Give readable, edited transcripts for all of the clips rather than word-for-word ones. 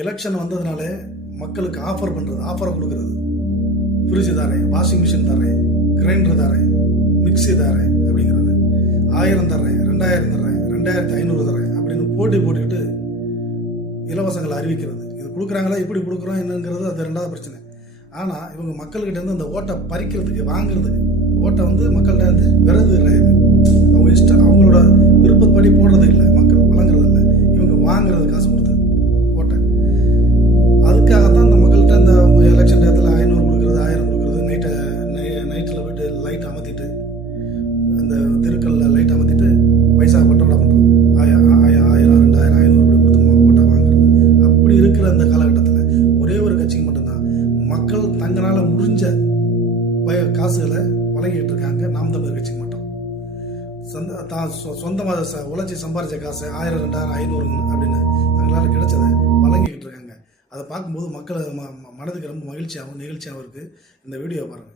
Election வந்ததுனாலே மக்களுக்கு ஆஃபரை கொடுக்கறது. ஃப்ரிட்ஜ் தரேன், வாஷிங் மிஷின் தரேன், கிரைண்டர் தரேன், மிக்சி தரேன் அப்படிங்கிறது. 1000 தர்றேன், 2000 தர்றேன், 2500 தரேன் அப்படின்னு போட்டுக்கிட்டு இலவசங்களை அறிவிக்கிறது. இது கொடுக்குறாங்களா, எப்படி கொடுக்குறோம் என்னங்கிறது அது ரெண்டாவது பிரச்சனை. ஆனால் இவங்க மக்கள்கிட்ட இருந்து அந்த ஓட்டை பறிக்கிறதுக்கு, வாங்குறதுக்கு, ஓட்டை மக்கள்கிட்ட இருந்து விரது இல்லை. இது அவங்க இஷ்டம், அவங்களோட விருப்பப்படி போடுறது இல்லை, மக்கள் வழங்குறது இல்லை, இவங்க வாங்குறது காசு கொடுத்து ஓட்டை. அதுக்காகத்தான் அந்த மக்கள்கிட்ட இந்த எலெக்ஷன் டயத்தில் 500 கொடுக்குறது, 1000 கொடுக்குறது, நைட்டில் போய்ட்டு லைட் அமர்த்திட்டு, அந்த தெருக்களில் லைட் அமர்த்திட்டு பைசா பட்டோட பண்ணுறது. 1000, 2000, 500 இப்படி கொடுத்து ஓட்டை வாங்குறது. அப்படி இருக்கிற அந்த காலகட்டத்தில் ஒரே ஒரு கட்சிக்கு மட்டும்தான் மக்கள் தங்களால் முடிஞ்ச காசுகளை வழங்கிட்டு இருக்காங்க. நாம் தமிழர் கட்சிக்கு மட்டும் தான் சொந்தமாக உழைச்சி சம்பாரிச்ச காசு 1000, 2000, 500 அப்படின்னு தங்களால் கிடைச்சதை வழங்கிக்கிட்டு இருக்காங்க. அதை பார்க்கும்போது மக்கள் மனதுக்கு ரொம்ப மகிழ்ச்சியாகவும் நிகழ்ச்சியாகவும் இருக்குது. இந்த வீடியோ பாருங்கள்.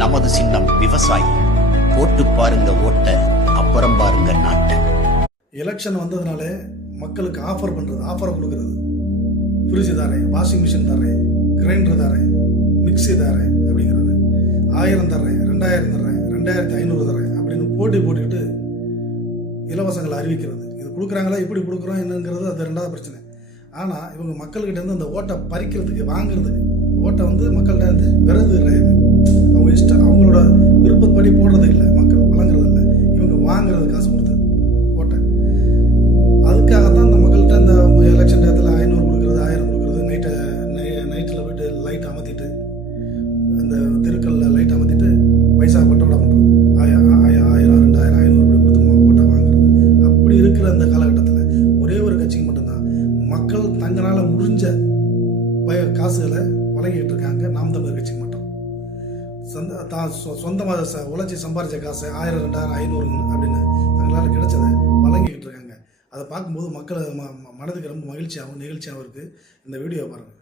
நமது சின்னம் விவசாயி. போட்டு பாருங்க ஓட்ட, அப்புறம் பாருங்க நாட்டை. எலெக்ஷன் வந்ததுனாலே மக்களுக்கு ஆஃபரை கொடுக்கறது. ஃப்ரிட்ஜ் தரேன், வாஷிங் மிஷின் தரேன், கிரைண்டர் தரேன், மிக்சி தரேன் அப்படிங்கிறது. 1000 தர்றேன், 2000 தர்றேன், 2500 தரேன் அப்படின்னு போட்டுக்கிட்டு இலவசங்களை அறிவிக்கிறது. இது கொடுக்குறாங்களா, எப்படி கொடுக்குறோம் என்னங்கிறது அது ரெண்டாவது பிரச்சனை. ஆனால் இவங்க மக்கள்கிட்ட இருந்து அந்த ஓட்டை பறிக்கிறதுக்கு, வாங்குறதுக்கு, ஓட்டை மக்கள்கிட்ட இருந்து விரது இல்லை. இது அவங்க இஷ்டம், அவங்களோட விருப்பப்படி போடுறது இல்லை, மக்கள் வழங்குறது இல்லை, இவங்க வாங்குறது காசு கொடுத்து ஓட்டை. அதுக்காகத்தான் அந்த மக்கள்கிட்ட இந்த எலெக்ஷன் டயத்தில் 500 கொடுக்குறது, 1000 கொடுக்குறது, நைட்டில் போய்ட்டு லைட் அமர்த்திட்டு, அந்த தெருக்களில் லைட் அமர்த்திட்டு பைசா பட்டோட பண்ணுறது. 1000, 2000, 500 இப்படி கொடுத்து ஓட்டை வாங்குறது. அப்படி இருக்கிற அந்த காலகட்டத்தில் ஒரே ஒரு கட்சிக்கு மட்டும்தான் மக்கள் தங்களால் முடிஞ்ச காசுகளை வழங்கிட்டு இருக்காங்க. நாம் தமிழர் கட்சிக்கு மட்டும் தான் சொந்தமாக உழைச்சி சம்பாரிச்ச காசு 1000, 2000, 500 அப்படின்னு தங்களால் கிடைச்சதை வழங்கிக்கிட்டு இருக்காங்க. அதை பார்க்கும்போது மக்கள் மனதுக்கு ரொம்ப மகிழ்ச்சியாகவும் நிகழ்ச்சியாகவும் இருக்குது. இந்த வீடியோ பாருங்கள்.